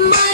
My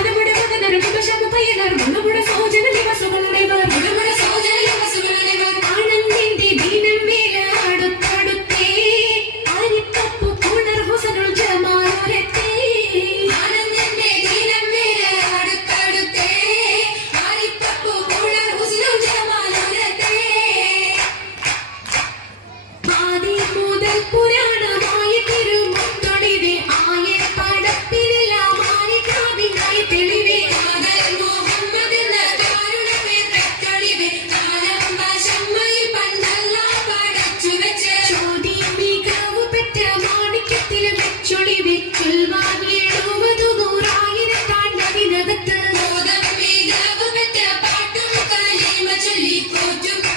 begin